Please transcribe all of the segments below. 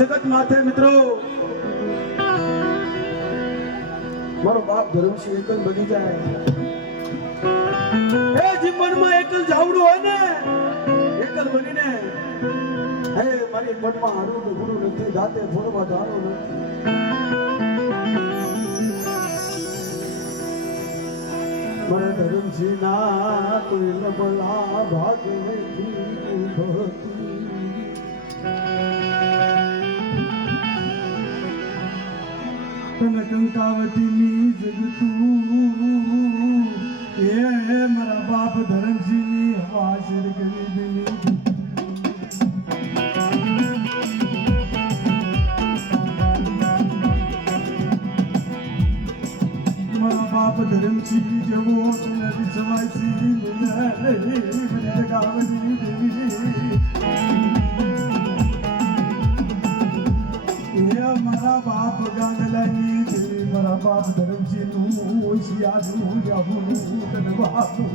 જગત માથે મિત્રો મારો બાપ ધર્મસિંહ એક જ બની જાય એ જીવનમાં એક જ જાવડું હોય ને એક જ બનીને હે મારી મનમાં હારું તો ગુરુ નથી જાતે ફોડવા ધારો નથી મારા ધર્મસિંહ ના કોઈ નબળા ભાગ નથી ભતી તને કંકાવતી ની જગતું એ મારા બાપ ધરમસિંહ ની હવા શેર કરી દેલી મારા બાપ ધરમસિંહ જેવો તને વિશ્વાસી મને જગાવતી દેવી મારા બાપ ગાંગલાની દેવી મારા બાપ ધરમસિંહ નું શિયાનું જાવું તને બાપું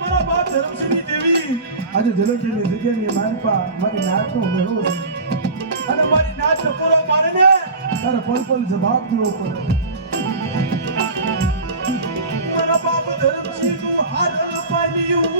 મારા બાપ ધરમસિંહની દેવી આજે જલેબીની જગ્યાની મારી નાતનો મેળો છે અને મારી નાત ટકોરો મારે ને તારે પલ જવાબ દેવો પડે મારા બાપ ધરમસિંહ નું હાથ પાલ્યું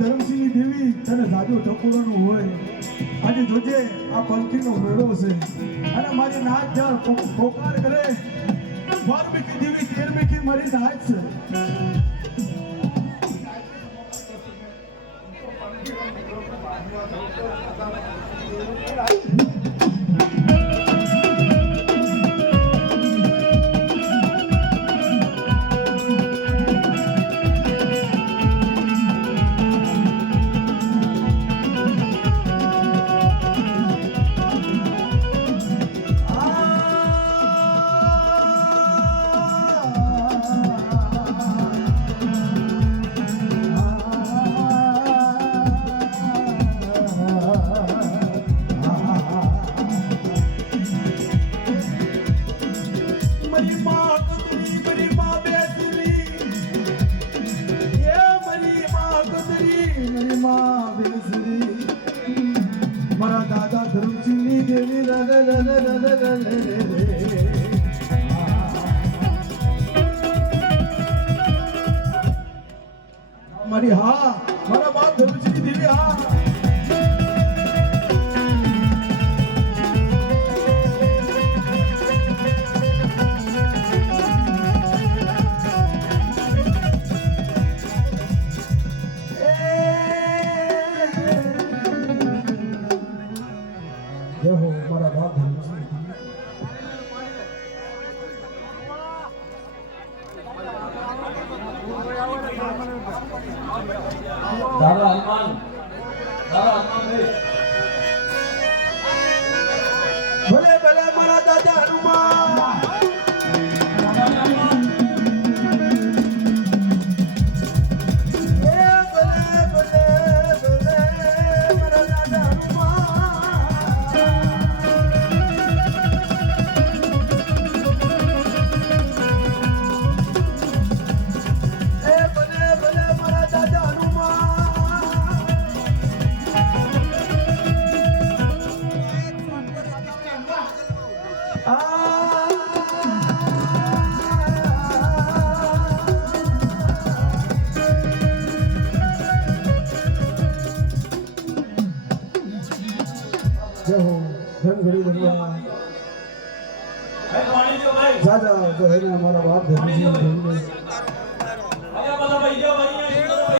ધરમસિંહની દેવી તને જાજો ટકોરાનું હોય આજે જોજે આ પંખીનો મેળો છે અને મારી નાચ જાર પોકાર કરે 12મી દેવી 13મી મારી નાચ છે મારા દાદા ધરમસિંહની દેવી મારી હા મારા બાપ ધરમસિંહની દેવી હા મારા બાપ ધરમસિંહ દાદા હનુમાન ભલે ભલે મારા દાદા હનુમાન ઘડી બનવા ભાઈ પાણી દો ભાઈ જા જા તો હે મારા બાપ ધરમસિંહ આયા બધા ભાઈ જાઓ